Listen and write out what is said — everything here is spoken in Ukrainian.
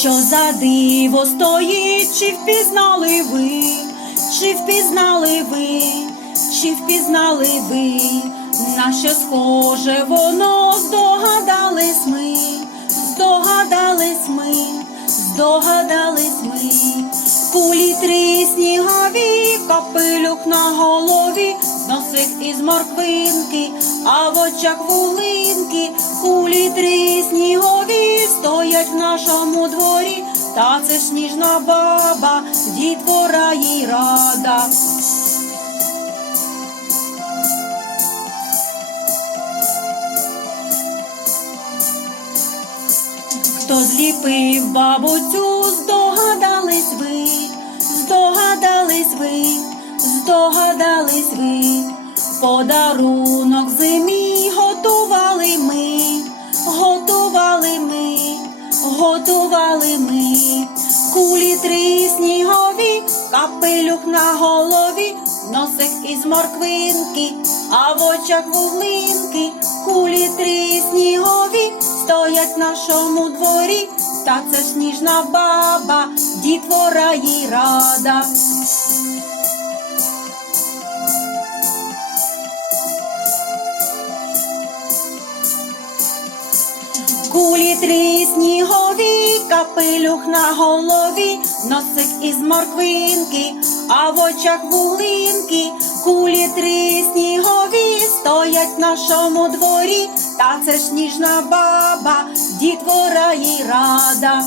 Що за диво стоїть, чи впізнали ви, чи впізнали ви, чи впізнали ви, на що схоже воно? Здогадались ми, здогадались ми, здогадались ми, кулі три снігові, капелюх на голові, носик із морквинки, а в очах вулинки, кулі три снігові стоять в нашому дворі, та це ж ніжна баба, дітвора їй рада. Хто зліпив бабуцю, здогадались ви, здогадались ви, здогадались ви, подарунок три снігові, капелюх на голові, носик із морквинки, а в очах вуглинки, кулі три снігові, стоять в нашому дворі, та це ж ніжна баба, дітвора їй рада. Кулі три снігові, капелюх на голові, носик із морквинки, а в очах вуглинки, кулі три снігові, стоять в нашому дворі, та це ж ніжна баба, дітвора їй рада.